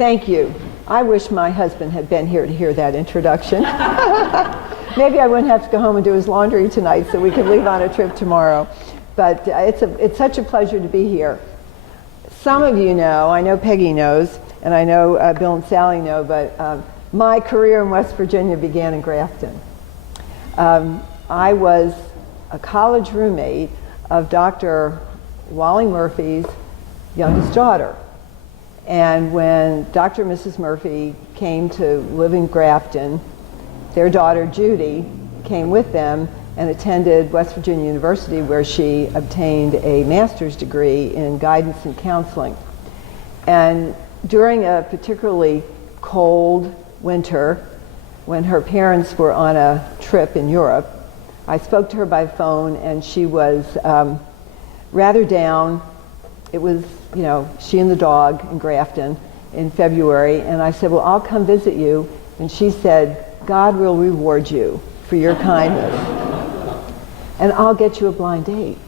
Thank you. I wish my husband had been here to hear that introduction. Maybe I wouldn't have to go home and do his laundry tonight so we could leave on a trip tomorrow. But it's such a pleasure to be here. Some of you know, I know Peggy knows, and I know Bill and Sally know, but my career in West Virginia began in Grafton. I was a college roommate of Dr. Wally Murphy's youngest daughter. And when Dr. and Mrs. Murphy came to live in Grafton, their daughter Judy came with them and attended West Virginia University, where she obtained a master's degree in guidance and counseling. And during a particularly cold winter, when her parents were on a trip in Europe, I spoke to her by phone, and she was rather down. It was, you know, she and the dog in Grafton in February, and I said, well, I'll come visit you. And she said, God will reward you for your kindness, and I'll get you a blind date.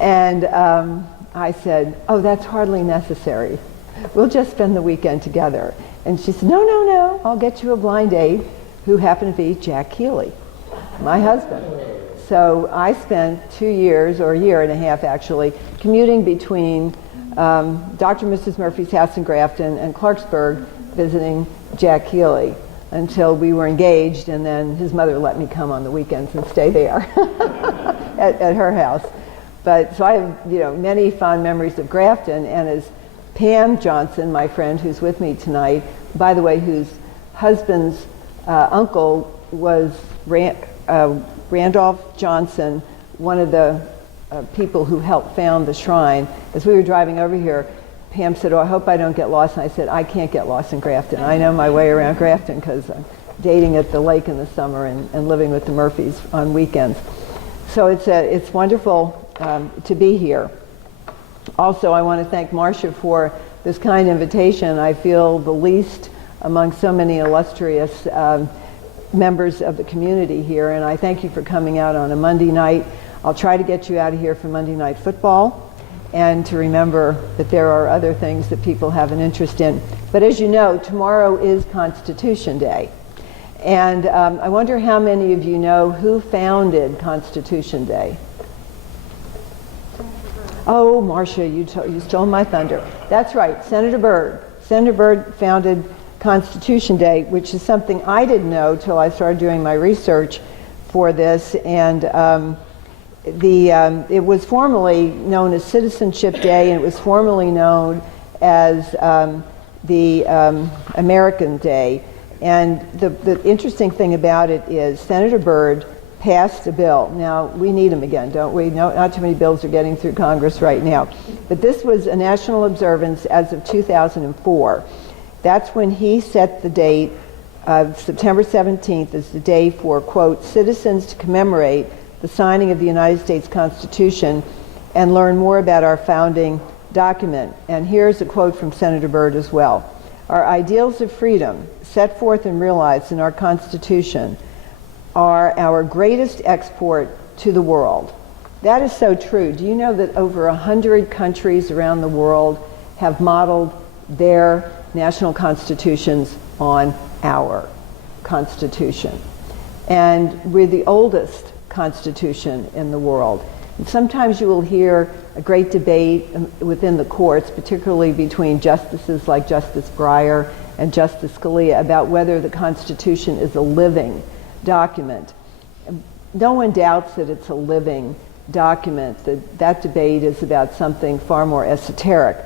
And I said, oh, that's hardly necessary. We'll just spend the weekend together. And she said, no, I'll get you a blind date, who happened to be Jack Keeley, my husband. So I spent 2 years, or a year and a half actually, commuting between Dr. and Mrs. Murphy's house in Grafton and Clarksburg, visiting Jack Keeley, until we were engaged, and then his mother let me come on the weekends and stay there at her house. But so I have, you know, many fond memories of Grafton, and as Pam Johnson, my friend who's with me tonight, by the way, whose husband's uncle was Randolph Johnson, one of the people who helped found the shrine. As we were driving over here, Pam said, oh, I hope I don't get lost. And I said, I can't get lost in Grafton. I know my way around Grafton because I'm dating at the lake in the summer and living with the Murphys on weekends. So it's wonderful to be here. Also, I want to thank Marcia for this kind invitation. I feel the least among so many illustrious members of the community here, and I thank you for coming out on a Monday night. I'll try to get you out of here for Monday Night Football, and to remember that there are other things that people have an interest in. But as you know, tomorrow is Constitution Day. And I wonder how many of you know who founded Constitution Day? Oh, Marcia, you stole my thunder. That's right, Senator Byrd. Senator Byrd founded Constitution Day, which is something I didn't know till I started doing my research for this. And it was formerly known as Citizenship Day, and it was formerly known as the American Day. And the interesting thing about it is Senator Byrd passed a bill. Now, we need them again, don't we? No, not too many bills are getting through Congress right now. But this was a national observance as of 2004. That's when he set the date of September 17th as the day for, quote, citizens to commemorate the signing of the United States Constitution and learn more about our founding document. And here's a quote from Senator Byrd as well. Our ideals of freedom, set forth and realized in our Constitution, are our greatest export to the world. That is so true. Do you know that over 100 countries around the world have modeled their national constitutions on our Constitution? And we're the oldest constitution in the world. And sometimes you will hear a great debate within the courts, particularly between justices like Justice Breyer and Justice Scalia, about whether the Constitution is a living document. No one doubts that it's a living document. That debate is about something far more esoteric.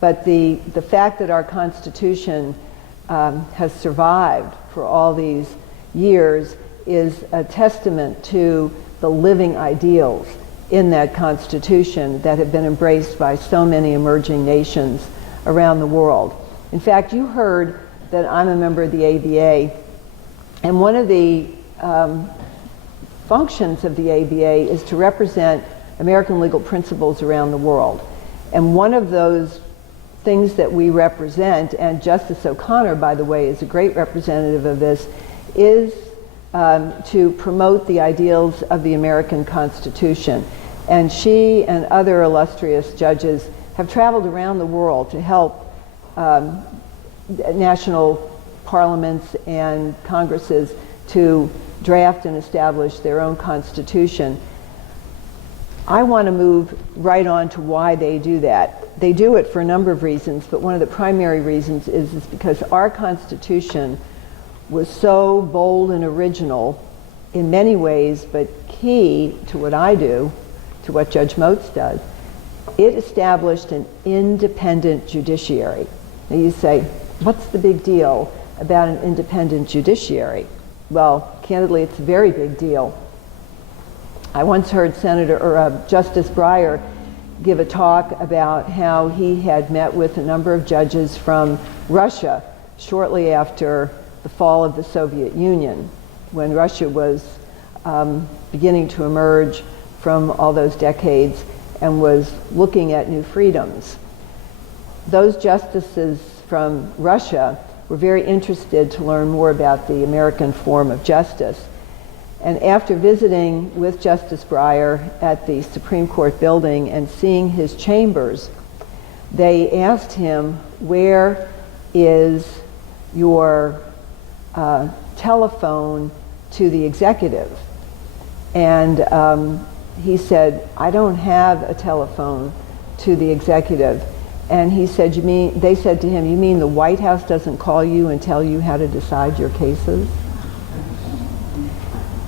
But the fact that our Constitution has survived for all these years is a testament to the living ideals in that Constitution that have been embraced by so many emerging nations around the world. In fact, you heard that I'm a member of the ABA, and one of the functions of the ABA is to represent American legal principles around the world. And one of those things that we represent, and Justice O'Connor, by the way, is a great representative of this, is to promote the ideals of the American Constitution. And she and other illustrious judges have traveled around the world to help national parliaments and congresses to draft and establish their own constitution. I want to move right on to why they do that. They do it for a number of reasons, but one of the primary reasons is because our Constitution was so bold and original in many ways, but key to what I do, to what Judge Moats does. It established an independent judiciary. Now you say, what's the big deal about an independent judiciary? Well, candidly, it's a very big deal. I once heard Justice Breyer give a talk about how he had met with a number of judges from Russia shortly after the fall of the Soviet Union, when Russia was beginning to emerge from all those decades and was looking at new freedoms. Those justices from Russia were very interested to learn more about the American form of justice. And after visiting with Justice Breyer at the Supreme Court building and seeing his chambers, they asked him, where is your telephone to the executive? And he said, I don't have a telephone to the executive. And he said, they said to him, you mean the White House doesn't call you and tell you how to decide your cases?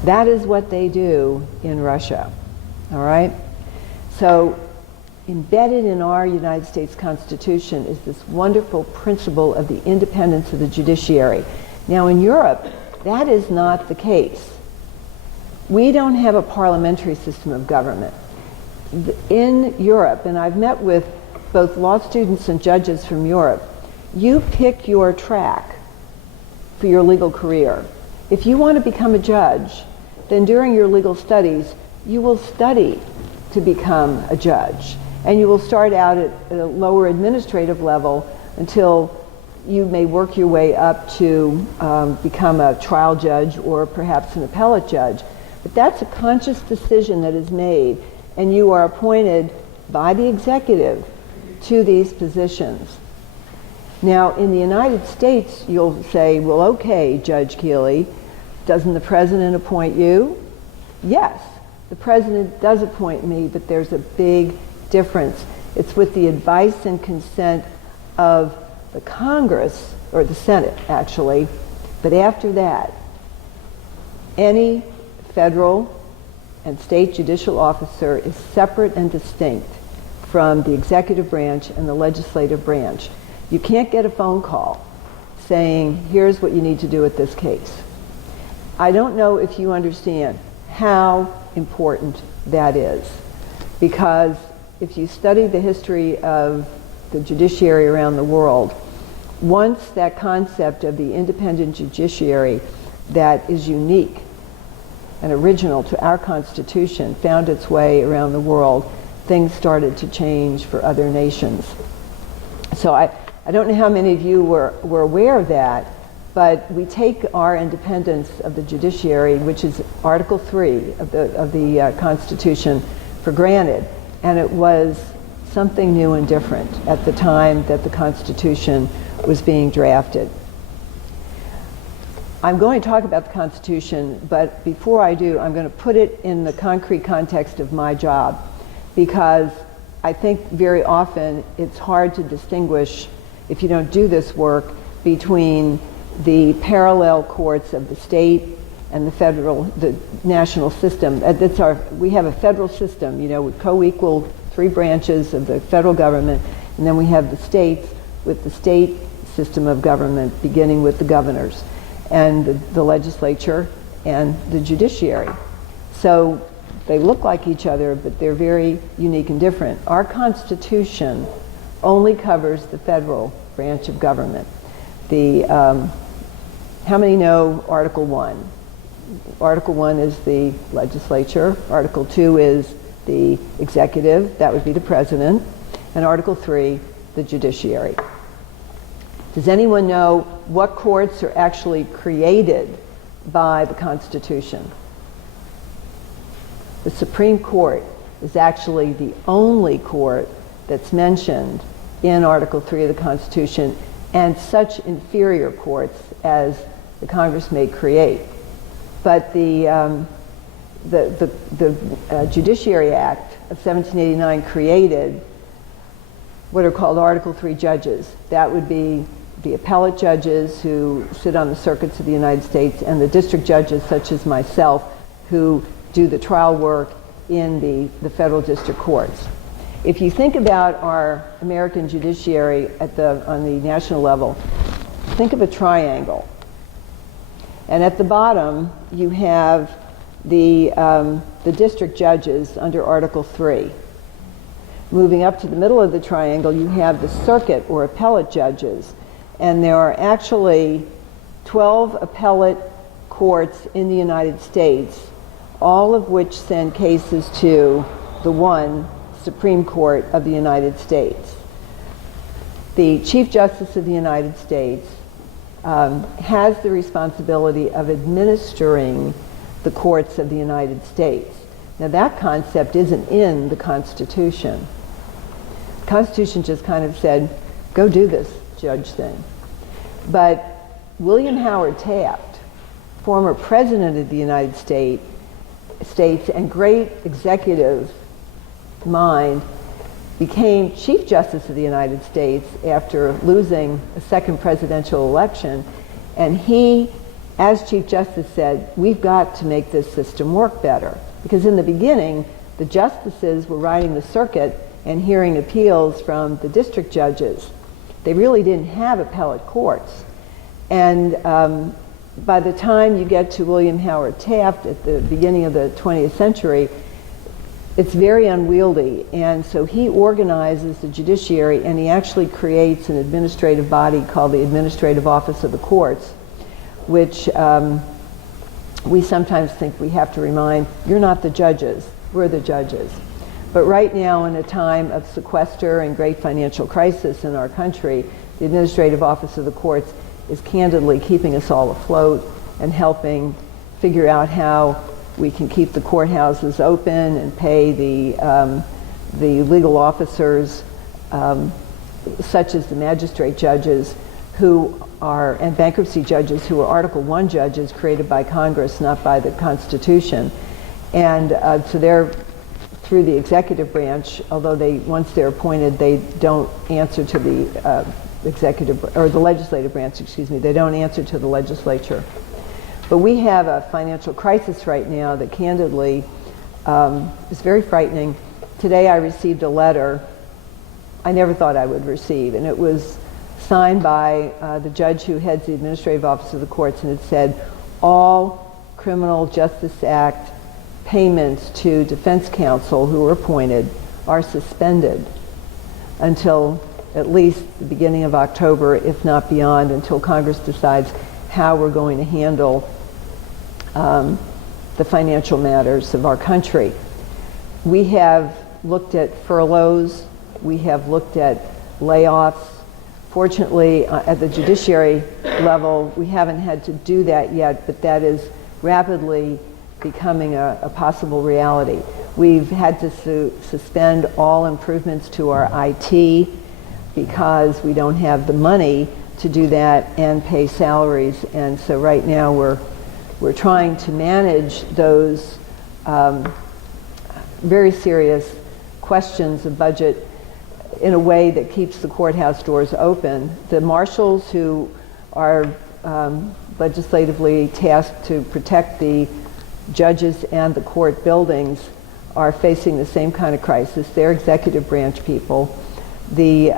That is what they do in Russia, all right? So embedded in our United States Constitution is this wonderful principle of the independence of the judiciary. Now in Europe, that is not the case. We don't have a parliamentary system of government. In Europe, and I've met with both law students and judges from Europe, you pick your track for your legal career. If you want to become a judge, then during your legal studies, you will study to become a judge. And you will start out at a lower administrative level until you may work your way up to become a trial judge or perhaps an appellate judge. But that's a conscious decision that is made, and you are appointed by the executive to these positions. Now, in the United States, you'll say, well, okay, Judge Keeley, doesn't the president appoint you? Yes, the president does appoint me, but there's a big difference. It's with the advice and consent of the Congress, or the Senate, actually. But after that, any federal and state judicial officer is separate and distinct from the executive branch and the legislative branch. You can't get a phone call saying, here's what you need to do with this case. I don't know if you understand how important that is, because if you study the history of the judiciary around the world, once that concept of the independent judiciary that is unique and original to our Constitution found its way around the world, things started to change for other nations. So I don't know how many of you were aware of that, but we take our independence of the judiciary, which is Article 3 of the Constitution, for granted. And it was something new and different at the time that the Constitution was being drafted. I'm going to talk about the Constitution, but before I do, I'm going to put it in the concrete context of my job, because I think very often it's hard to distinguish, if you don't do this work, between the parallel courts of the state and the national system. We have a federal system, with co-equal three branches of the federal government, and then we have the states with the state system of government, beginning with the governors, and the legislature and the judiciary. So they look like each other, but they're very unique and different. Our Constitution only covers the federal branch of government. How many know Article 1? Article 1 is the legislature. Article 2 is the executive, that would be the president. And Article 3, the judiciary. Does anyone know what courts are actually created by the Constitution? The Supreme Court is actually the only court that's mentioned in Article 3 of the Constitution, and such inferior courts as the Congress may create. But the Judiciary Act of 1789 created what are called Article 3 judges. That would be the appellate judges who sit on the circuits of the United States, and the district judges such as myself who do the trial work in the federal district courts. If you think about our American judiciary on the national level, think of a triangle. And at the bottom, you have the district judges under Article 3. Moving up to the middle of the triangle, you have the circuit or appellate judges. And there are actually 12 appellate courts in the United States, all of which send cases to the one Supreme Court of the United States. The Chief Justice of the United States has the responsibility of administering the courts of the United States. Now that concept isn't in the Constitution. The Constitution just kind of said, go do this judge thing. But William Howard Taft, former President of the United States and great executive mind, became Chief Justice of the United States after losing a second presidential election. And he, as Chief Justice, said, we've got to make this system work better. Because in the beginning, the justices were riding the circuit and hearing appeals from the district judges. They really didn't have appellate courts. And by the time you get to William Howard Taft at the beginning of the 20th century, it's very unwieldy. And so he organizes the judiciary, and he actually creates an administrative body called the Administrative Office of the Courts, which we sometimes think we have to remind, you're not the judges, we're the judges. But right now, in a time of sequester and great financial crisis in our country, the Administrative Office of the Courts is candidly keeping us all afloat and helping figure out how we can keep the courthouses open and pay the legal officers, such as the magistrate judges and bankruptcy judges who are Article I judges created by Congress, not by the Constitution. And so they're through the executive branch, although once they're appointed, they don't answer to the the legislative branch, excuse me, they don't answer to the legislature. But we have a financial crisis right now that candidly is very frightening. Today I received a letter I never thought I would receive, and it was signed by the judge who heads the Administrative Office of the Courts, and it said, all Criminal Justice Act payments to defense counsel who were appointed are suspended until at least the beginning of October, if not beyond, until Congress decides how we're going to handle the financial matters of our country. We have looked at furloughs, we have looked at layoffs. Fortunately, at the judiciary level, we haven't had to do that yet, but that is rapidly becoming a possible reality. We've had to suspend all improvements to our IT because we don't have the money to do that and pay salaries. And so right now we're trying to manage those very serious questions of budget in a way that keeps the courthouse doors open. The marshals who are legislatively tasked to protect the judges and the court buildings are facing the same kind of crisis. They're executive branch people. The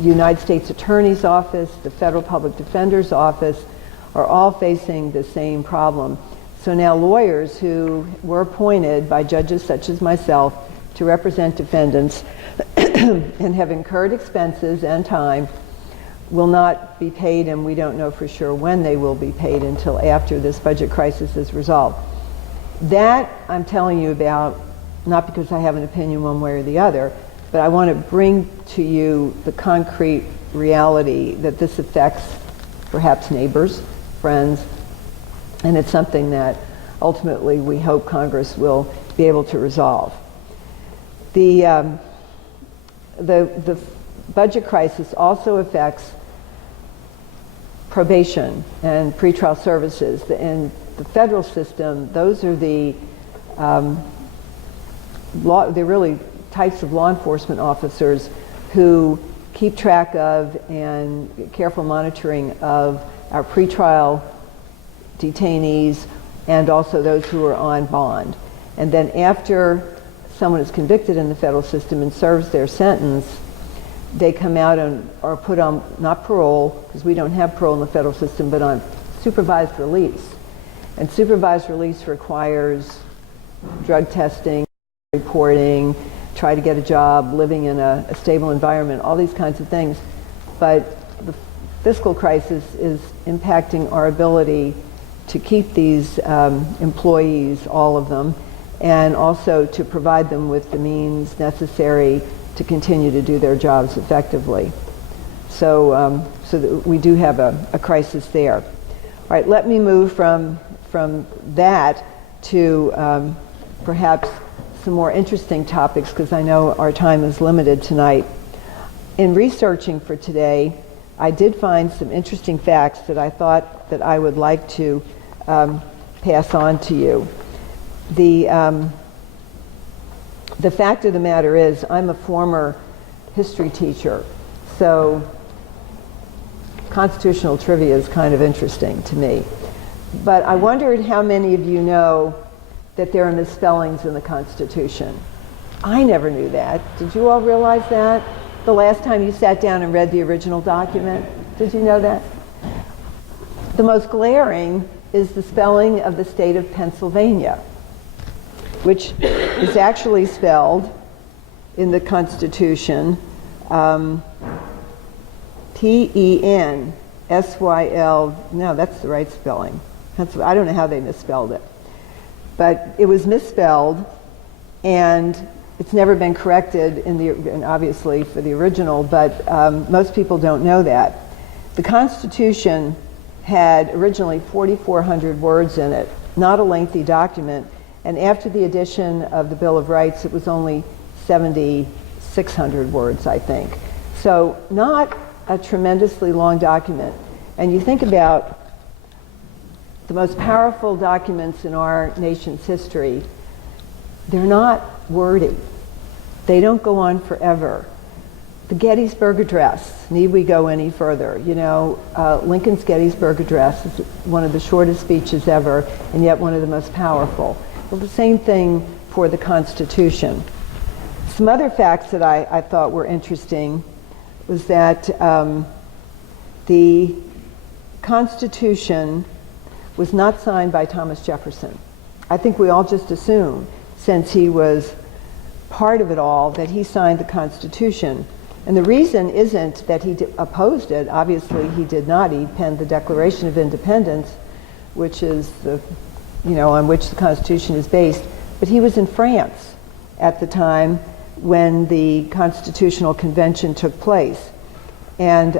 United States Attorney's Office, the Federal Public Defender's Office are all facing the same problem. So now lawyers who were appointed by judges such as myself to represent defendants and have incurred expenses and time will not be paid, and we don't know for sure when they will be paid until after this budget crisis is resolved. That I'm telling you about, not because I have an opinion one way or the other, but I want to bring to you the concrete reality that this affects perhaps neighbors, friends, and it's something that ultimately we hope Congress will be able to resolve. the budget crisis also affects probation and pretrial services. In the federal system, those are the they're really types of law enforcement officers who keep track of and careful monitoring of our pretrial detainees and also those who are on bond. And then after someone is convicted in the federal system and serves their sentence, they come out and are put on, not parole, because we don't have parole in the federal system, but on supervised release. And supervised release requires drug testing, reporting, try to get a job, living in a stable environment, all these kinds of things. But the fiscal crisis is impacting our ability to keep these employees, all of them, and also to provide them with the means necessary to continue to do their jobs effectively. So, we do have a crisis there. All right, let me move from that to perhaps some more interesting topics, because I know our time is limited tonight. In researching for today, I did find some interesting facts that I thought that I would like to pass on to you. The fact of the matter is, I'm a former history teacher, so constitutional trivia is kind of interesting to me. But I wondered how many of you know that there are misspellings in the Constitution. I never knew that. Did you all realize that? The last time you sat down and read the original document? Did you know that? The most glaring is the spelling of the state of Pennsylvania, which is actually spelled in the Constitution P-E-N-S-Y-L. No, that's the right spelling. I don't know how they misspelled it. But it was misspelled, and it's never been corrected and obviously for the original, but most people don't know that. The Constitution had originally 4,400 words in it, not a lengthy document, and after the addition of the Bill of Rights, it was only 7,600 words, I think. So not a tremendously long document. And you think about the most powerful documents in our nation's history, they're not wordy. They don't go on forever. The Gettysburg Address, need we go any further? You know, Lincoln's Gettysburg Address is one of the shortest speeches ever, and yet one of the most powerful. Well, the same thing for the Constitution. Some other facts that I thought were interesting was that the Constitution was not signed by Thomas Jefferson. I think we all just assume, since he was part of it all, that he signed the Constitution. And the reason isn't that he opposed it. Obviously, he did not. He penned the Declaration of Independence, which is on which the Constitution is based. But he was in France at the time when the Constitutional Convention took place. And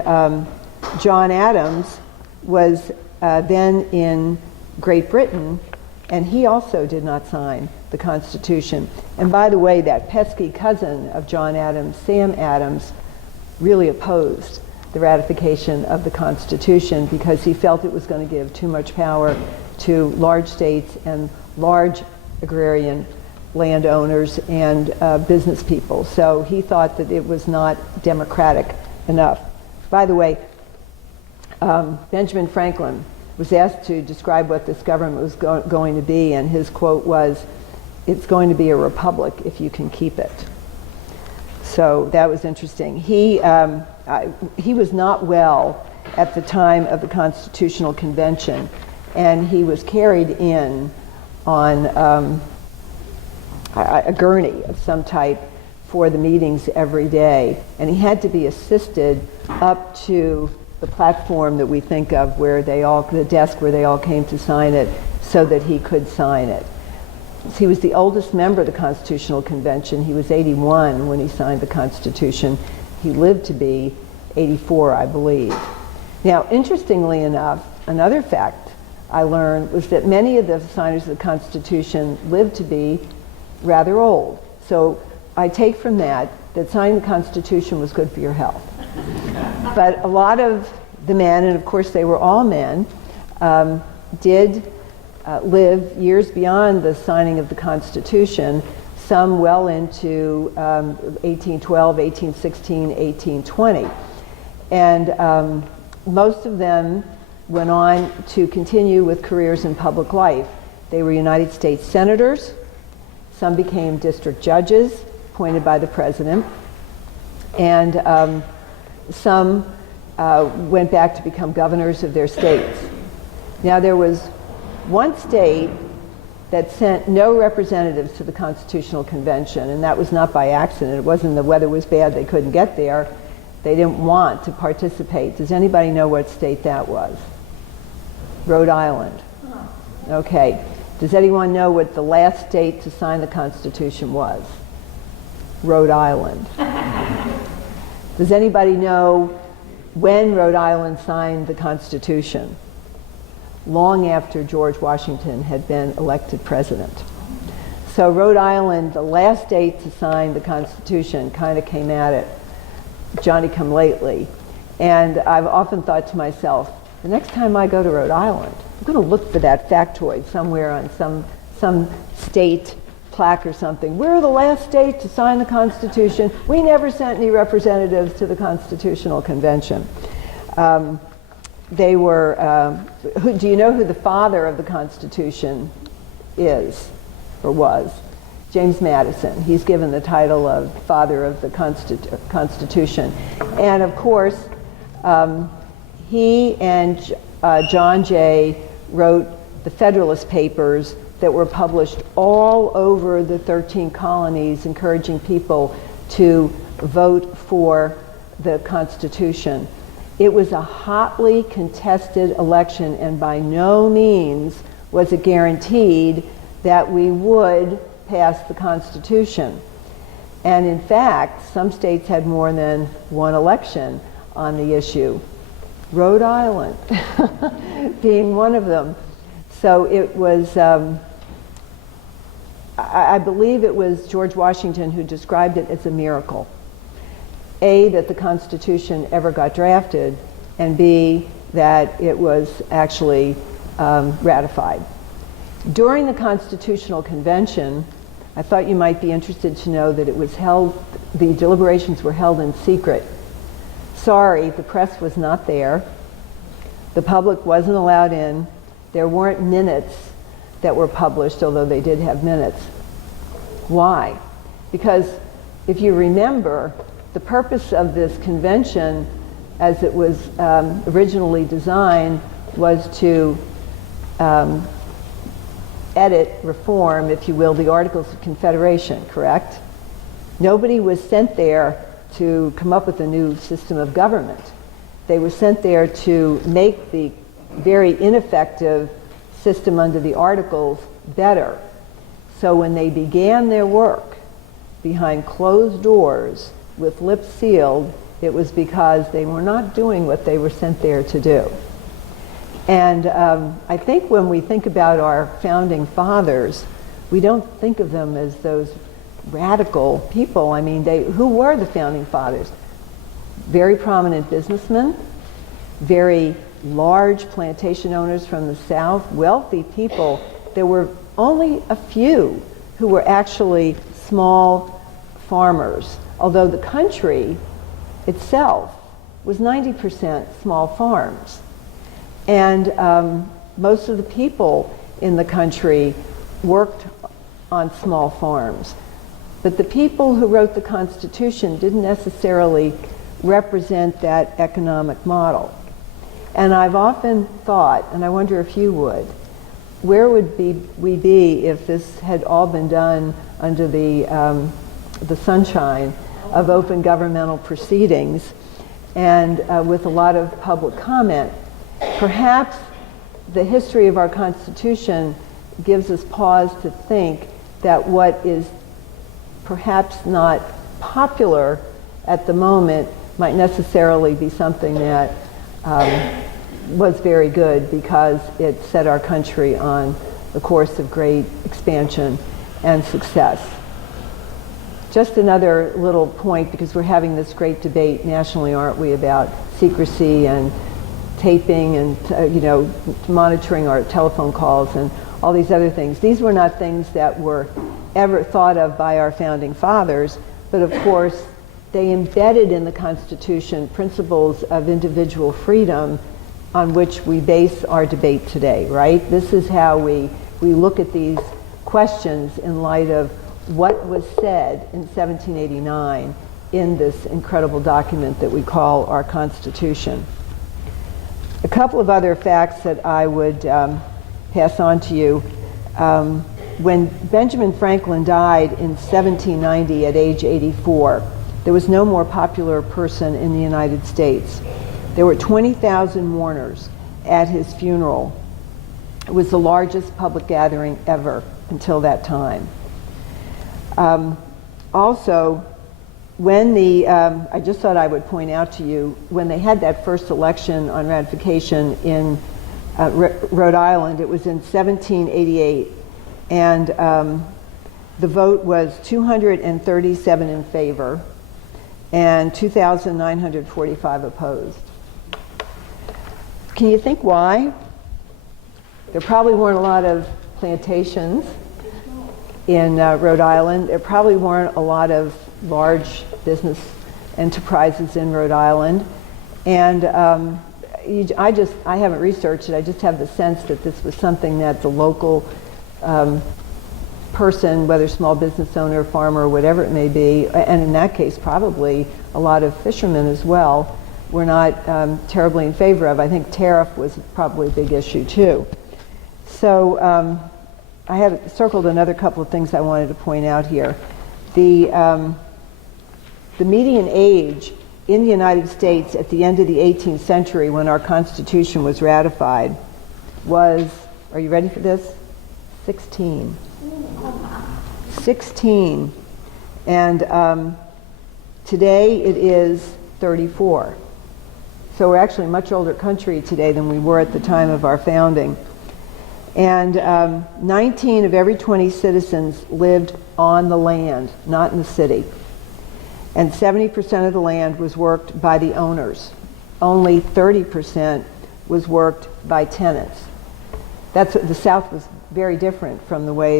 John Adams was then in Great Britain, and he also did not sign the Constitution. And by the way, that pesky cousin of John Adams, Sam Adams, really opposed the ratification of the Constitution because he felt it was going to give too much power to large states and large agrarian landowners and business people. So he thought that it was not democratic enough. By the way, Benjamin Franklin was asked to describe what this government was going to be, and his quote was, "It's going to be a republic if you can keep it." So that was interesting. He was not well at the time of the Constitutional Convention, and he was carried in on a gurney of some type for the meetings every day, and he had to be assisted up to the platform that we think of where the desk where they all came to sign it, so that he could sign it. He was the oldest member of the Constitutional Convention. He was 81 when he signed the Constitution. He lived to be 84, I believe. Now, interestingly enough, another fact I learned was that many of the signers of the Constitution lived to be rather old. So I take from that signing the Constitution was good for your health. But a lot of the men, and of course they were all men, did live years beyond the signing of the Constitution, some well into 1812, 1816, 1820. And most of them went on to continue with careers in public life. They were United States senators. Some became district judges appointed by the president. And some went back to become governors of their states. Now, there was one state that sent no representatives to the Constitutional Convention, and that was not by accident. It wasn't the weather was bad, they couldn't get there. They didn't want to participate. Does anybody know what state that was? Rhode Island. Okay. Does anyone know what the last state to sign the Constitution was? Rhode Island. Does anybody know when Rhode Island signed the Constitution? Long after George Washington had been elected president. So Rhode Island, the last state to sign the Constitution, kind of came at it Johnny-come-lately. And I've often thought to myself, the next time I go to Rhode Island, I'm going to look for that factoid somewhere on some state plaque or something. We're the last state to sign the Constitution. We never sent any representatives to the Constitutional Convention. They were, do you know who the father of the Constitution is, or was? James Madison. He's given the title of father of the Constitution. And of course, he and John Jay wrote the Federalist Papers that were published all over the 13 colonies, encouraging people to vote for the Constitution. It was a hotly contested election, and by no means was it guaranteed that we would pass the Constitution. And in fact, some states had more than one election on the issue. Rhode Island being one of them. So it was, I believe it was George Washington who described it as a miracle. A, that the Constitution ever got drafted, and B, that it was actually ratified. During the Constitutional Convention, I thought you might be interested to know that it was held, the deliberations were held in secret. Sorry, the press was not there. The public wasn't allowed in. There weren't minutes that were published, although they did have minutes. Why? Because if you remember, the purpose of this convention, as it was originally designed, was to edit, reform, if you will, the Articles of Confederation, correct? Nobody was sent there to come up with a new system of government. They were sent there to make the very ineffective system under the Articles better. So when they began their work behind closed doors with lips sealed, it was because they were not doing what they were sent there to do. And I think when we think about our founding fathers, we don't think of them as those radical people. I mean, who were the founding fathers? Very prominent businessmen, very large plantation owners from the South, wealthy people. There were only a few who were actually small farmers, although the country itself was 90% small farms. And most of the people in the country worked on small farms. But the people who wrote the Constitution didn't necessarily represent that economic model. And I've often thought, and I wonder if you would, where would we be if this had all been done under the sunshine of open governmental proceedings and with a lot of public comment? Perhaps the history of our Constitution gives us pause to think that what is perhaps not popular at the moment might necessarily be something that was very good because it set our country on the course of great expansion and success. just another little point, because we're having this great debate nationally, aren't we, about secrecy and taping and monitoring our telephone calls and all these other things. These were not things that were ever thought of by our founding fathers, but of course they embedded in the Constitution principles of individual freedom on which we base our debate today, right? This is how we look at these questions in light of what was said in 1789 in this incredible document that we call our Constitution. A couple of other facts that I would pass on to you. When Benjamin Franklin died in 1790 at age 84, there was no more popular person in the United States. There were 20,000 mourners at his funeral. It was the largest public gathering ever until that time. Also, when I just thought I would point out to you, when they had that first election on ratification in Rhode Island, it was in 1788, and the vote was 237 in favor and 2,945 opposed. Can you think why? There probably weren't a lot of plantations in Rhode Island. There probably weren't a lot of large business enterprises in Rhode Island. And I haven't researched it, I just have the sense that this was something that the local person, whether small business owner, farmer, whatever it may be, and in that case probably a lot of fishermen as well, were not terribly in favor of. I think tariff was probably a big issue too. So I had circled another couple of things I wanted to point out here. The median age in the United States at the end of the 18th century, when our Constitution was ratified, was, are you ready for this? 16. 16. And today it is 34. So we're actually a much older country today than we were at the time of our founding. And 19 of every 20 citizens lived on the land, not in the city. And 70% of the land was worked by the owners. Only 30% was worked by tenants. The South was very different from the way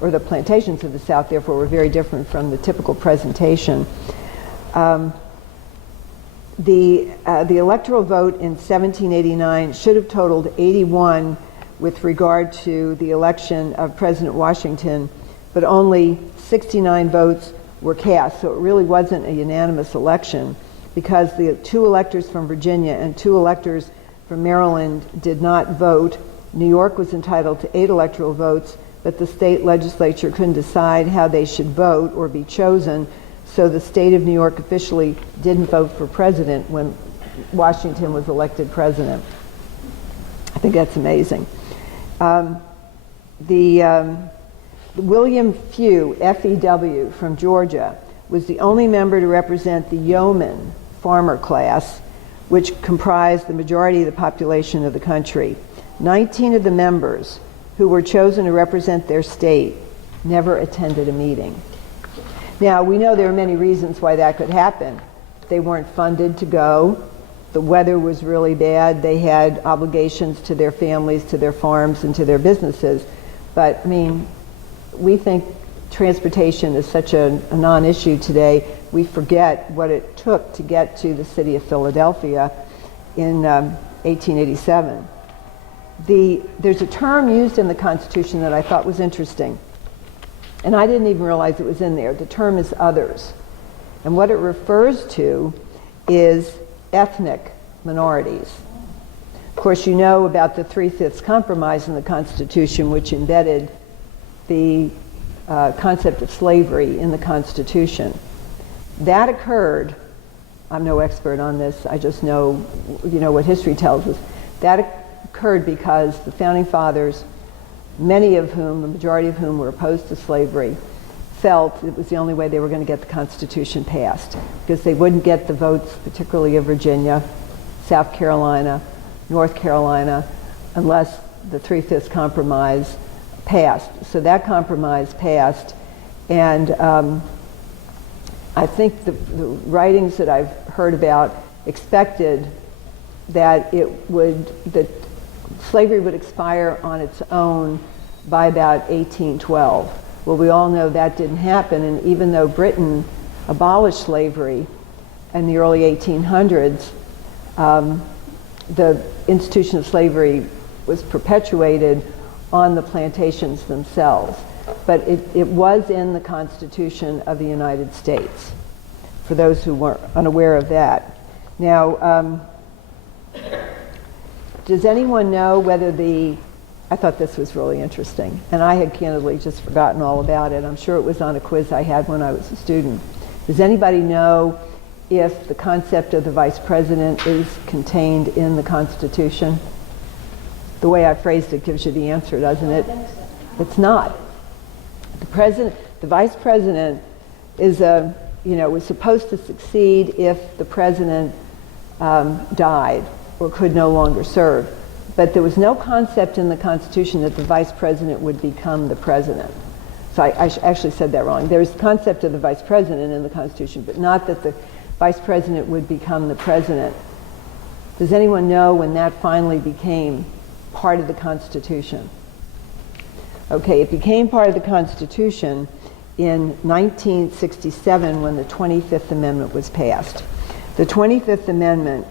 or the plantations of the South, therefore, were very different from the typical presentation. The electoral vote in 1789 should have totaled 81 with regard to the election of President Washington, but only 69 votes were cast, so it really wasn't a unanimous election because the 2 electors from Virginia and 2 electors from Maryland did not vote. New York was entitled to 8 electoral votes, but the state legislature couldn't decide how they should vote or be chosen, so the state of New York officially didn't vote for president when Washington was elected president. I think that's amazing. William Few, F-E-W, from Georgia, was the only member to represent the yeoman farmer class, which comprised the majority of the population of the country. 19 of the members who were chosen to represent their state never attended a meeting. Now, we know there are many reasons why that could happen. They weren't funded to go. The weather was really bad. They had obligations to their families, to their farms, and to their businesses. But, I mean, we think transportation is such a non-issue today, we forget what it took to get to the city of Philadelphia in 1887. There's a term used in the Constitution that I thought was interesting, and I didn't even realize it was in there. The term is others. And what it refers to is ethnic minorities. Of course, you know about the 3/5 compromise in the Constitution, which embedded the concept of slavery in the Constitution. That occurred, I'm no expert on this, I just know, what history tells us. That occurred because the Founding Fathers, many of whom, the majority of whom were opposed to slavery, felt it was the only way they were going to get the Constitution passed, because they wouldn't get the votes, particularly of Virginia, South Carolina, North Carolina, unless the 3/5 compromise passed. So that compromise passed, and I think the writings that I've heard about expected that that slavery would expire on its own by about 1812. Well, we all know that didn't happen, and even though Britain abolished slavery in the early 1800s, the institution of slavery was perpetuated on the plantations themselves. But it was in the Constitution of the United States, for those who were unaware of that. Now, does anyone know whether I thought this was really interesting, and I had candidly just forgotten all about it. I'm sure it was on a quiz I had when I was a student. Does anybody know if the concept of the Vice President is contained in the Constitution? The way I phrased it gives you the answer, doesn't it? It's not. The Vice President is was supposed to succeed if the President died or could no longer serve. But there was no concept in the Constitution that the Vice President would become the President. So I actually said that wrong. There's the concept of the Vice President in the Constitution, but not that the Vice President would become the President. Does anyone know when that finally became part of the Constitution? Okay, it became part of the Constitution in 1967 when the 25th Amendment was passed. The 25th Amendment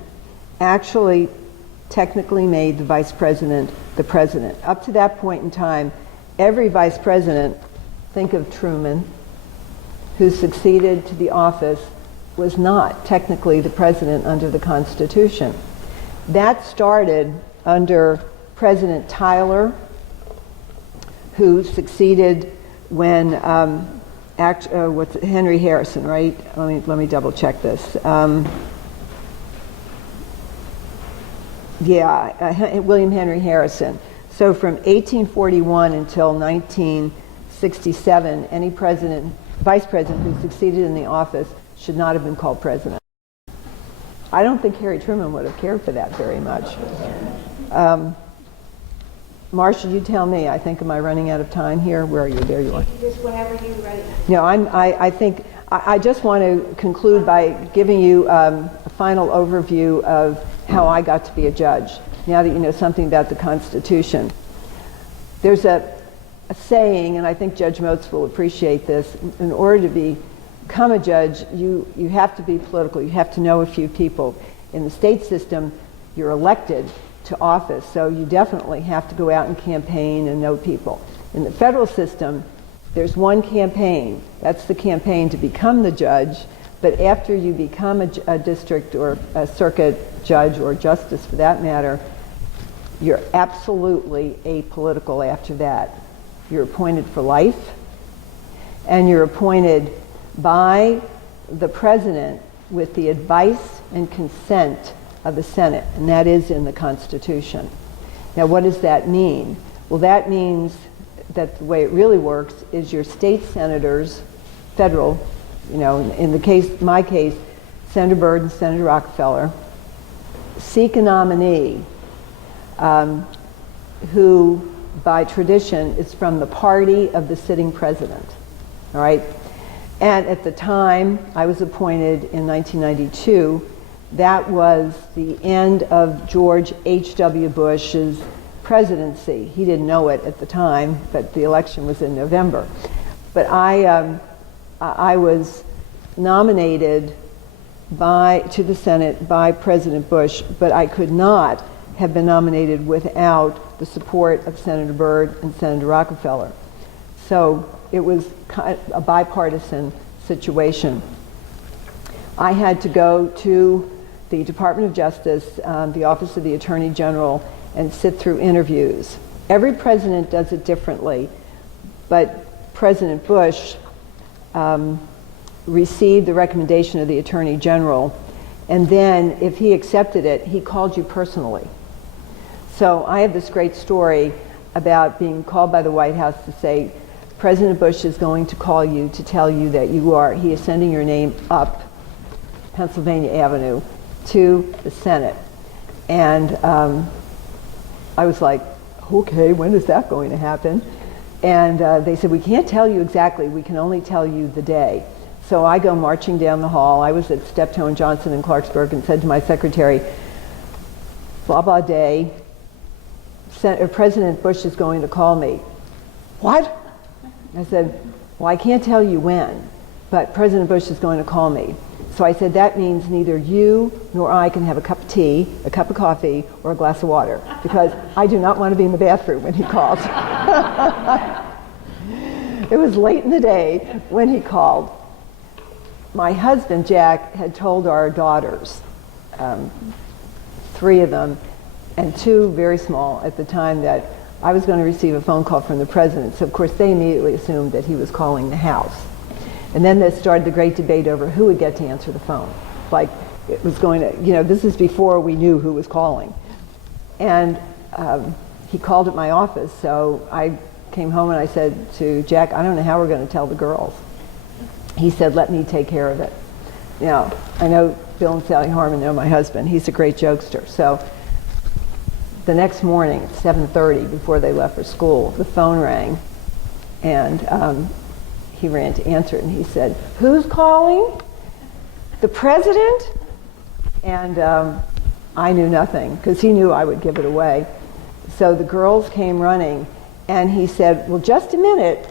actually technically made the Vice President the President. Up to that point in time, every Vice President, think of Truman, who succeeded to the office, was not technically the President under the Constitution. That started under President Tyler, who succeeded when Henry Harrison, right? Let me double check this. William Henry Harrison. So from 1841 until 1967, any vice president who succeeded in the office should not have been called president. I don't think Harry Truman would have cared for that very much. Marcia, you tell me. I think, am I running out of time here? Where are you? There you are. Just whenever you're ready. No, I just want to conclude by giving you a final overview of how I got to be a judge, now that you know something about the Constitution. There's a saying, and I think Judge Motes will appreciate this, in order to become a judge, you have to be political. You have to know a few people. In the state system, you're elected to office, so you definitely have to go out and campaign and know people. In the federal system, there's one campaign. That's the campaign to become the judge, but after you become a district or a circuit judge or justice for that matter, you're absolutely apolitical after that. You're appointed for life, and you're appointed by the president with the advice and consent of the Senate, and that is in the Constitution. My what does that mean? Well, that means that the way it really works is your state senators, federal, in my case, Senator Byrd and Senator Rockefeller, seek a nominee who, by tradition, is from the party of the sitting president. All right? And at the time I was appointed in 1992, that was the end of George H.W. Bush's presidency. He didn't know it at the time, but the election was in November. But I was nominated to the Senate by President Bush, but I could not have been nominated without the support of Senator Byrd and Senator Rockefeller. So it was a bipartisan situation. I had to go to the Department of Justice, the Office of the Attorney General, and sit through interviews. Every president does it differently, but President Bush received the recommendation of the Attorney General, and then if he accepted it, he called you personally. So I have this great story about being called by the White House to say, President Bush is going to call you to tell you that he is sending your name up Pennsylvania Avenue to the Senate. And I was like, okay, when is that going to happen? And they said, we can't tell you exactly, we can only tell you the day. So so I go marching down the hall. I was at Steptoe and Johnson in Clarksburg and said to my secretary, blah, blah day, President Bush is going to call me. What? I said, well, I can't tell you when, but President Bush is going to call me. So I said, that means neither you nor I can have a cup of tea, a cup of coffee, or a glass of water, because I do not want to be in the bathroom when he calls. It was late in the day when he called. My husband, Jack, had told our daughters, 3 of them, and 2 very small at the time, that I was going to receive a phone call from the president. So of course they immediately assumed that he was calling the House. And then they started the great debate over who would get to answer the phone. Like it was going to, this is before we knew who was calling. And he called at my office, so I came home and I said to Jack, I don't know how we're going to tell the girls. He said, let me take care of it. Now, I know Bill and Sally Harmon know my husband. He's a great jokester. So the next morning at 7:30, before they left for school, the phone rang, and he ran to answer it, and he said, who's calling? The president? And I knew nothing, because he knew I would give it away. So the girls came running, and he said, well, just a minute.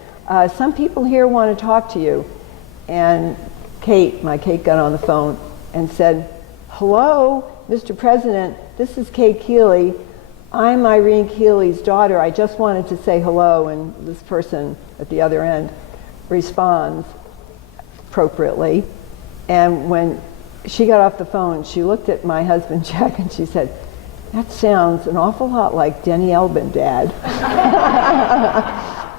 Some people here want to talk to you. And my Kate got on the phone and said, hello, Mr. President, this is Kate Keeley. I'm Irene Keeley's daughter. I just wanted to say hello. And this person at the other end responds appropriately. And when she got off the phone, she looked at my husband, Jack, and she said, that sounds an awful lot like Denny Elbin, Dad.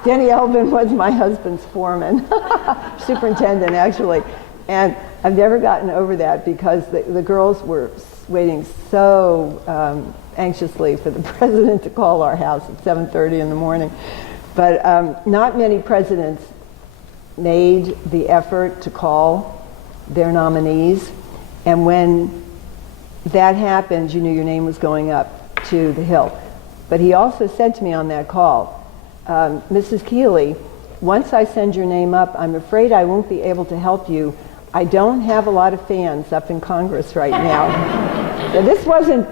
Denny Elbin was my husband's foreman, superintendent, actually. And I've never gotten over that, because the girls were waiting so anxiously for the president to call our house at 7:30 in the morning. But not many presidents made the effort to call their nominees. And when that happened, you knew your name was going up to the Hill. But he also said to me on that call, Mrs. Keeley, once I send your name up, I'm afraid I won't be able to help you. I don't have a lot of fans up in Congress right now. Now, this wasn't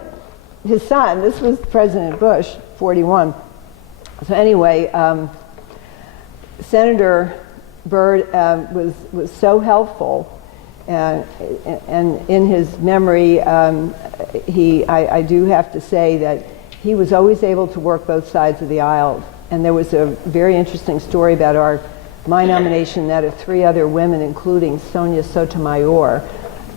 his son, this was President Bush, 41. So anyway, Senator Byrd was so helpful, and in his memory, I do have to say that he was always able to work both sides of the aisle. And there was a very interesting story about my nomination, that of 3 other women, including Sonia Sotomayor,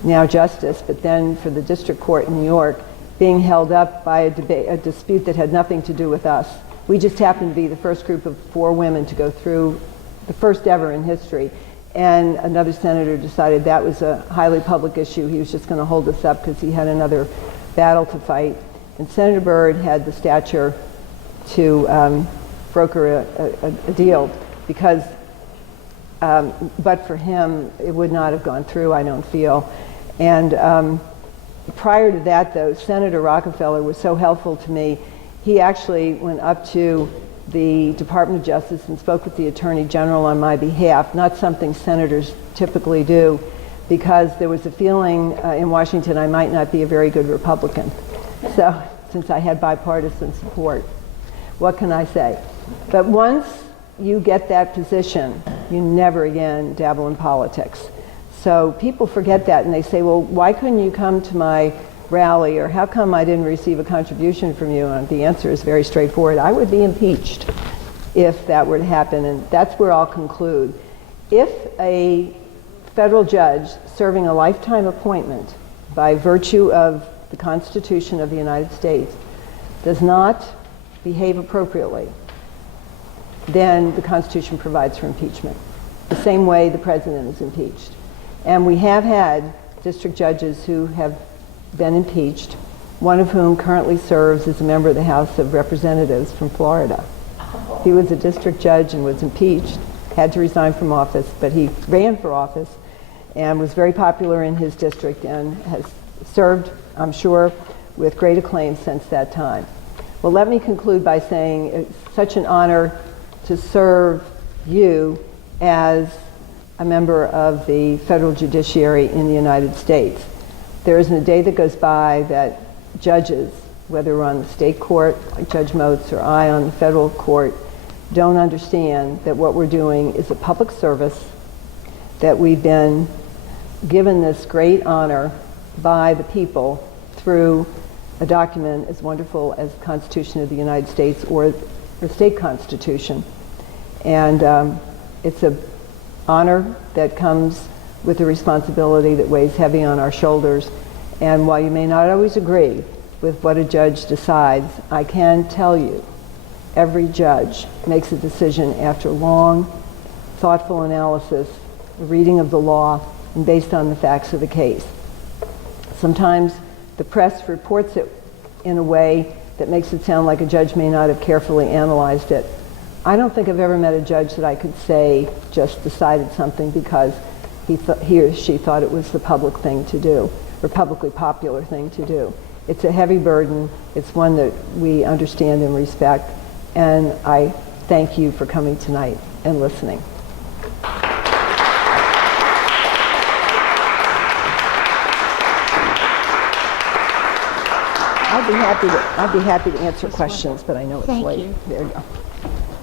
now Justice, but then for the District Court in New York, being held up by a dispute that had nothing to do with us. We just happened to be the first group of 4 women to go through, the first ever in history. And another senator decided that was a highly public issue. He was just going to hold us up because he had another battle to fight. And Senator Byrd had the stature to broker a deal, because but for him it would not have gone through, I don't feel. And prior to that, though, Senator Rockefeller was so helpful to me. He actually went up to the Department of Justice and spoke with the Attorney General on my behalf, not something senators typically do, because there was a feeling in Washington I might not be a very good Republican. So, since I had bipartisan support, what can I say? But once you get that position, you never again dabble in politics. So people forget that, and they say, well, why couldn't you come to my rally, or how come I didn't receive a contribution from you? And the answer is very straightforward. I would be impeached if that were to happen, and that's where I'll conclude. If a federal judge serving a lifetime appointment by virtue of the Constitution of the United States does not behave appropriately, then the Constitution provides for impeachment, the same way the president is impeached. And we have had district judges who have been impeached, one of whom currently serves as a member of the House of Representatives from Florida. He was a district judge and was impeached, had to resign from office, but he ran for office and was very popular in his district and has served, I'm sure, with great acclaim since that time. Well, let me conclude by saying it's such an honor to serve you as a member of the federal judiciary in the United States. There isn't a day that goes by that judges, whether we're on the state court, like Judge Motes, or I on the federal court, don't understand that what we're doing is a public service, that we've been given this great honor by the people through a document as wonderful as the Constitution of the United States or the state constitution. And it's an honor that comes with a responsibility that weighs heavy on our shoulders. And while you may not always agree with what a judge decides, I can tell you every judge makes a decision after long, thoughtful analysis, reading of the law, and based on the facts of the case. Sometimes the press reports it in a way that makes it sound like a judge may not have carefully analyzed it. I don't think I've ever met a judge that I could say just decided something because he or she thought it was the public thing to do, or publicly popular thing to do. It's a heavy burden. It's one that we understand and respect, and I thank you for coming tonight and listening. I'd be happy to answer questions, but I know it's late. You. There you go.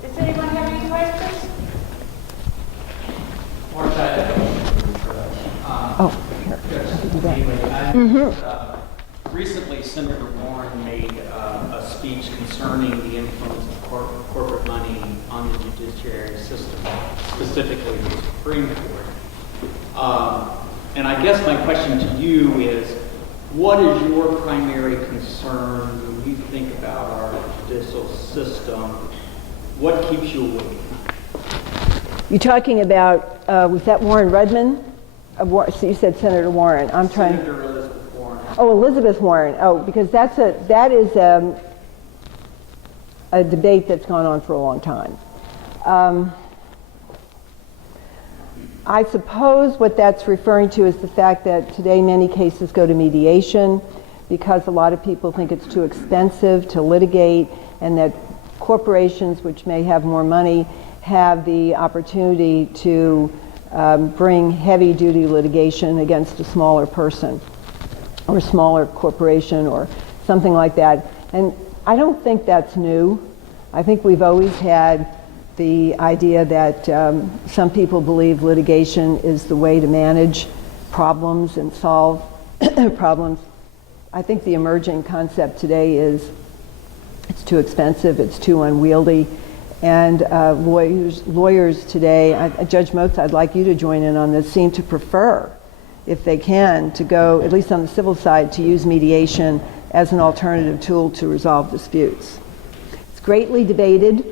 Does anyone have any questions? Here. Recently, Senator Warren made a speech concerning the influence of corporate money on the judiciary system, specifically the Supreme Court. And I guess my question to you is, what is your primary concern when you think about our judicial system? What keeps you awake? You're talking about, was that Warren Rudman? So you said Senator Warren. I'm trying. Senator Elizabeth Warren. Oh, Elizabeth Warren. Oh, because that is a debate that's gone on for a long time. I suppose what that's referring to is the fact that today many cases go to mediation because a lot of people think it's too expensive to litigate, and that corporations, which may have more money, have the opportunity to bring heavy-duty litigation against a smaller person or a smaller corporation or something like that. And I don't think that's new. I think we've always had the idea that some people believe litigation is the way to manage problems and solve problems. I think the emerging concept today is it's too expensive, it's too unwieldy, and lawyers today, Judge Motes, I'd like you to join in on this, seem to prefer, if they can, to go, at least on the civil side, to use mediation as an alternative tool to resolve disputes. It's greatly debated.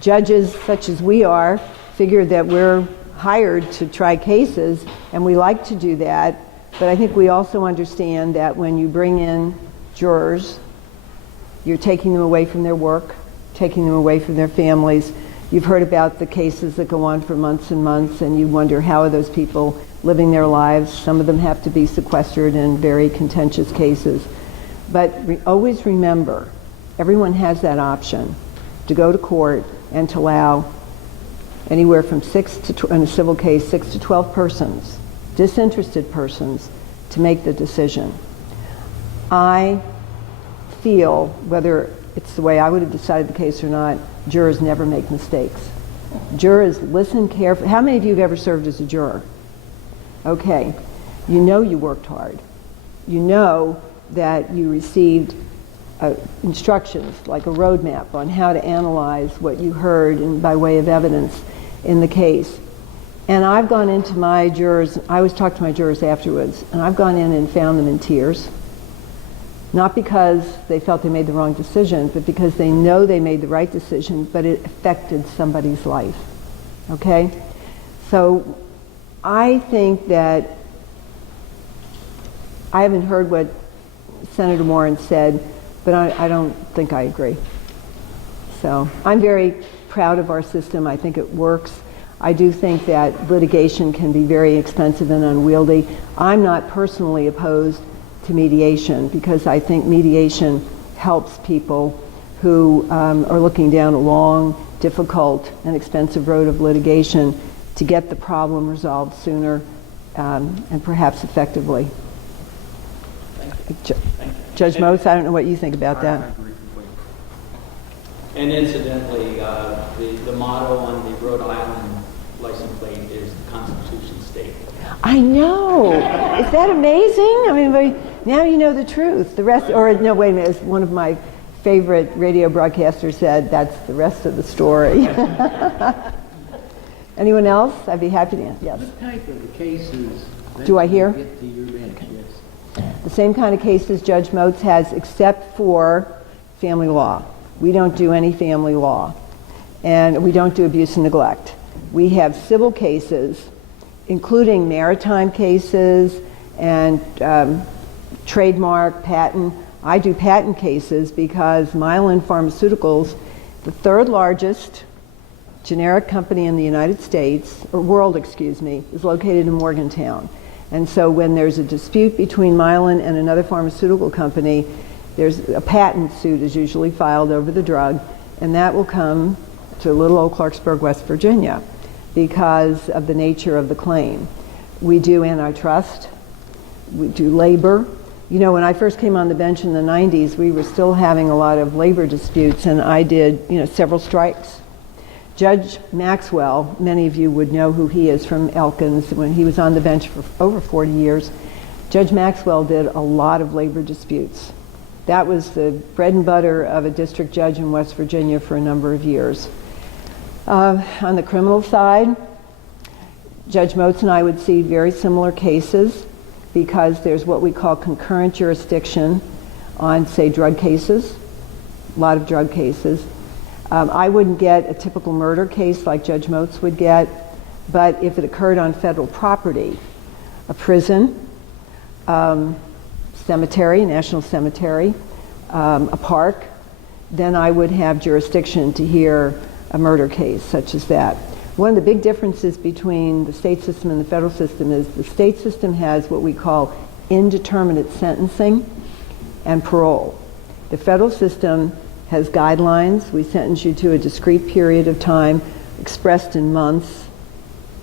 Judges such as we are figure that we're hired to try cases, and we like to do that, but I think we also understand that when you bring in jurors, you're taking them away from their work, taking them away from their families. You've heard about the cases that go on for months and months, and you wonder how are those people living their lives. Some of them have to be sequestered in very contentious cases. But always remember, everyone has that option to go to court and to allow anywhere from in a civil case, 6 to 12 persons, disinterested persons, to make the decision. I feel, whether it's the way I would have decided the case or not, jurors never make mistakes. Jurors listen carefully. How many of you have ever served as a juror? Okay. You know you worked hard. You know that you received instructions, like a roadmap on how to analyze what you heard and by way of evidence in the case. And I've gone into my jurors, I always talk to my jurors afterwards, and I've gone in and found them in tears. Not because they felt they made the wrong decision, but because they know they made the right decision, but it affected somebody's life. Okay? So I think that I haven't heard what Senator Warren said, but I don't think I agree. So I'm very proud of our system. I think it works. I do think that litigation can be very expensive and unwieldy. I'm not personally opposed to mediation because I think mediation helps people who are looking down a long, difficult, and expensive road of litigation to get the problem resolved sooner and perhaps effectively. Judge Mose, I don't know what you think about that. And incidentally, the motto on the Rhode Island license plate is the Constitution State. I know. Is that amazing? I mean, now you know the truth. The rest, or no, wait a minute. As one of my favorite radio broadcasters said, that's the rest of the story. Anyone else? I'd be happy to. Yes. What type of cases Do I hear? get to your bench? Yes. The same kind of cases Judge Motes has, except for family law. We don't do any family law, and we don't do abuse and neglect. We have civil cases, including maritime cases and trademark, patent. I do patent cases because Mylan Pharmaceuticals, the third largest generic company in the United States, or world, excuse me, is located in Morgantown. And so when there's a dispute between Mylan and another pharmaceutical company, there's a patent suit is usually filed over the drug, and that will come to little old Clarksburg, West Virginia, because of the nature of the claim. We do antitrust, we do labor. You know, when I first came on the bench in the 90s, we were still having a lot of labor disputes, and I did, several strikes. Judge Maxwell, many of you would know who he is from Elkins, when he was on the bench for over 40 years. Judge Maxwell did a lot of labor disputes. That was the bread and butter of a district judge in West Virginia for a number of years. On the criminal side, Judge Motes and I would see very similar cases because there's what we call concurrent jurisdiction on, say, drug cases, a lot of drug cases. I wouldn't get a typical murder case like Judge Motes would get, but if it occurred on federal property, a prison, cemetery, national cemetery, a park, then I would have jurisdiction to hear a murder case such as that. One of the big differences between the state system and the federal system is the state system has what we call indeterminate sentencing and parole. The federal system has guidelines. We sentence you to a discrete period of time expressed in months,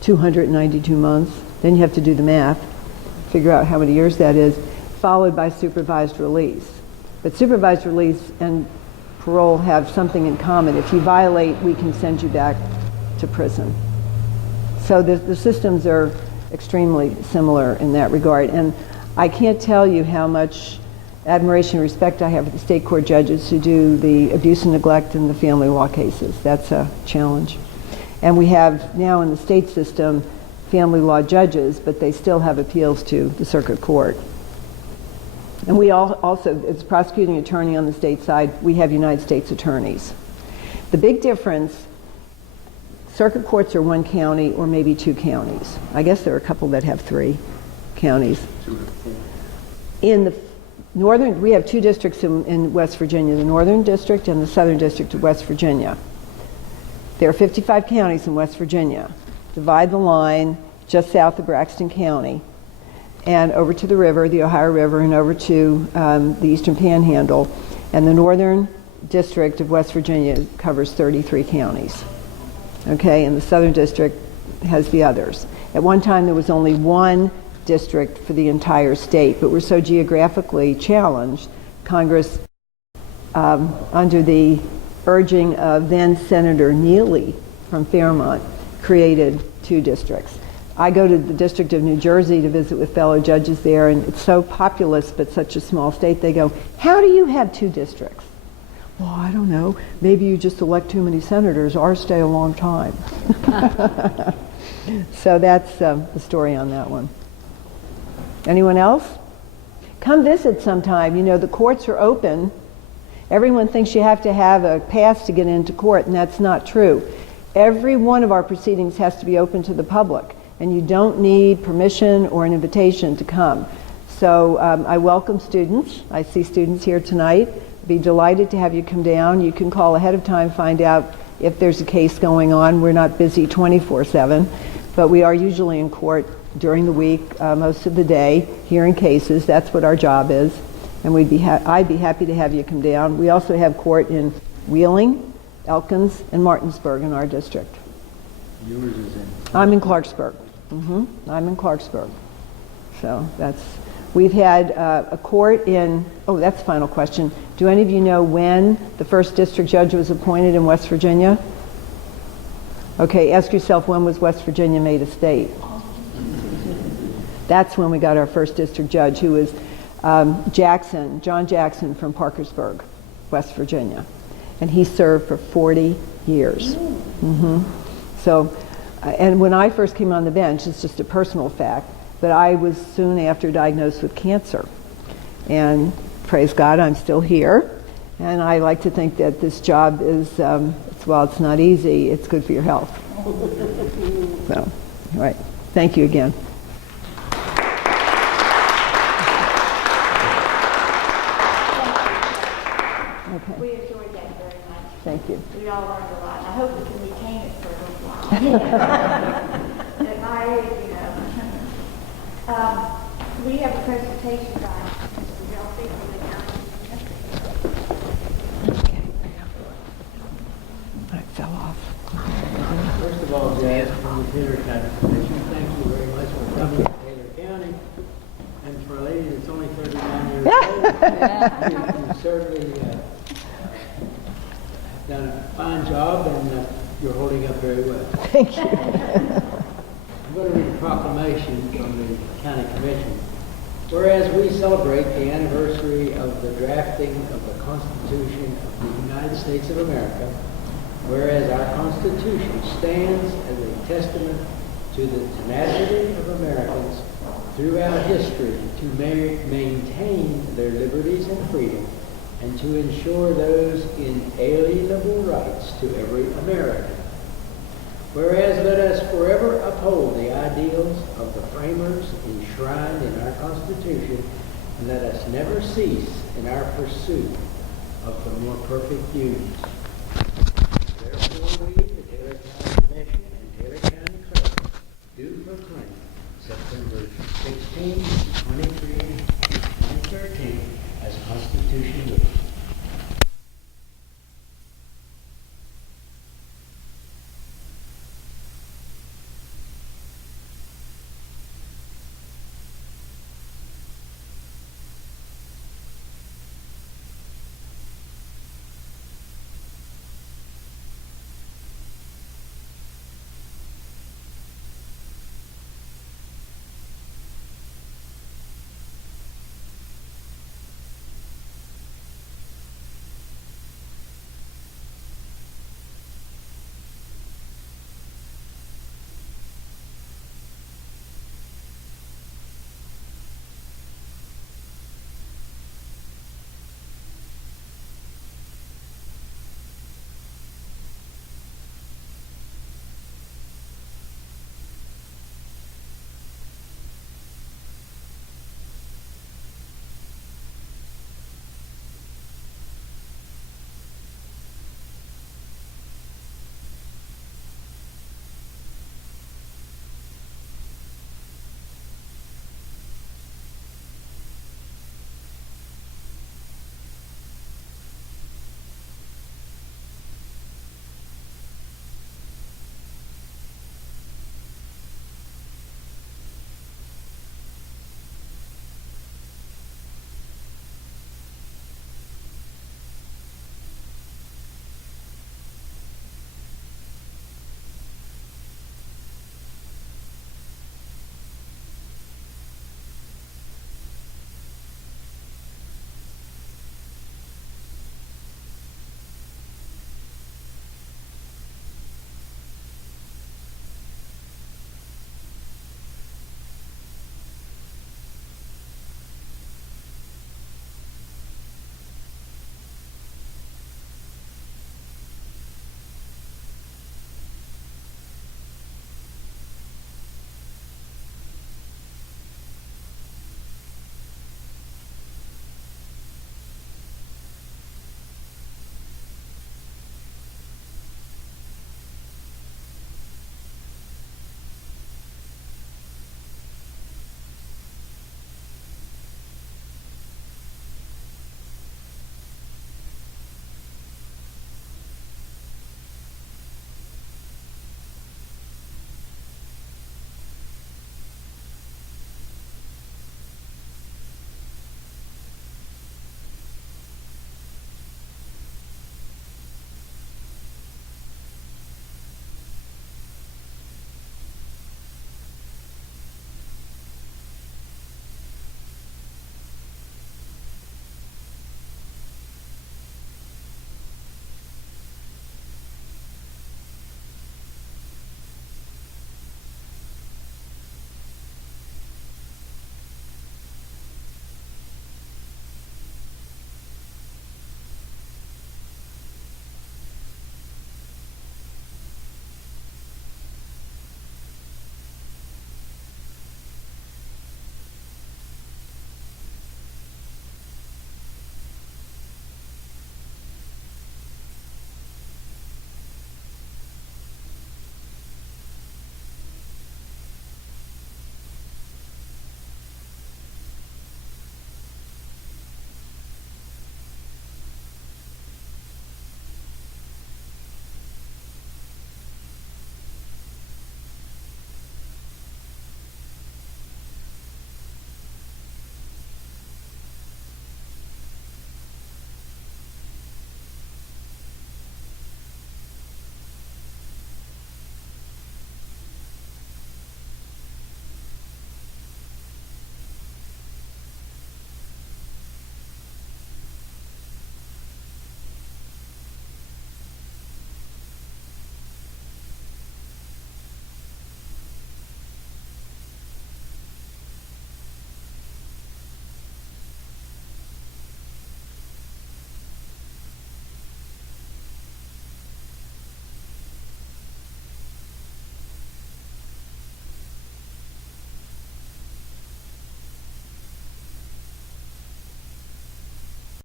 292 months. Then you have to do the math, figure out how many years that is, followed by supervised release. But supervised release and parole have something in common. If you violate, we can send you back to prison. So the systems are extremely similar in that regard. And I can't tell you how much admiration and respect I have for the state court judges who do the abuse and neglect and the family law cases. That's a challenge. And we have now in the state system family law judges, but they still have appeals to the circuit court. And we also, as prosecuting attorney on the state side, we have United States attorneys. The big difference, circuit courts are one county or maybe two counties. I guess there are a couple that have three counties. In the northern, we have two districts in West Virginia, the Northern District and the Southern District of West Virginia. There are 55 counties in West Virginia. Divide the line just south of Braxton County and over to the river, the Ohio River, and over to the Eastern Panhandle. And the Northern District of West Virginia covers 33 counties. Okay, and the Southern District has the others. At one time there was only one district for the entire state, but we're so geographically challenged, Congress, under the urging of then Senator Neely from Fairmont, created two districts. I go to the District of New Jersey to visit with fellow judges there, and it's so populous but such a small state. They go, how do you have two districts? Well, I don't know. Maybe you just elect too many senators. Ours stay a long time. So that's the story on that one. Anyone else? Come visit sometime. You know, the courts are open. Everyone thinks you have to have a pass to get into court, and that's not true. Every one of our proceedings has to be open to the public, and you don't need permission or an invitation to come. So I welcome students. I see students here tonight. Be delighted to have you come down. You can call ahead of time, find out if there's a case going on. We're not busy 24/7, but we are usually in court during the week, most of the day, hearing cases. That's what our job is, and I'd be happy to have you come down. We also have court in Wheeling, Elkins, and Martinsburg in our district. Yours is in. I'm in Clarksburg. I'm in Clarksburg. So we've had a court in, that's the final question. Do any of you know when the first district judge was appointed in West Virginia? Okay, ask yourself, when was West Virginia made a state? That's when we got our first district judge, who was John Jackson from Parkersburg, West Virginia. And he served for 40 years. So, and when I first came on the bench, it's just a personal fact, but I was soon after diagnosed with cancer. And praise God, I'm still here. And I like to think that this job is, while it's not easy, it's good for your health. So, all right. Thank you again. Okay. We enjoyed that very much. Thank you. We all learned a lot. I hope we can retain it for a little while. At my age, we have a presentation by Mr. Gelfi from the county. I fell off. First of all, Jazz, from the Taylor County Commission, thank you very much for coming to Taylor County. And for a lady that's only 39 years old, you certainly have done a fine job, and you're holding up very well. Thank you. I'm going to read a proclamation from the County Commission. Whereas we celebrate the anniversary of the drafting of the Constitution of the United States of America, whereas our Constitution stands as a testament to the tenacity of Americans throughout history to maintain their liberties and freedom and to ensure those inalienable rights to every American. Whereas let us forever uphold the ideals of the framers enshrined in our Constitution, and let us never cease in our pursuit of the more perfect union.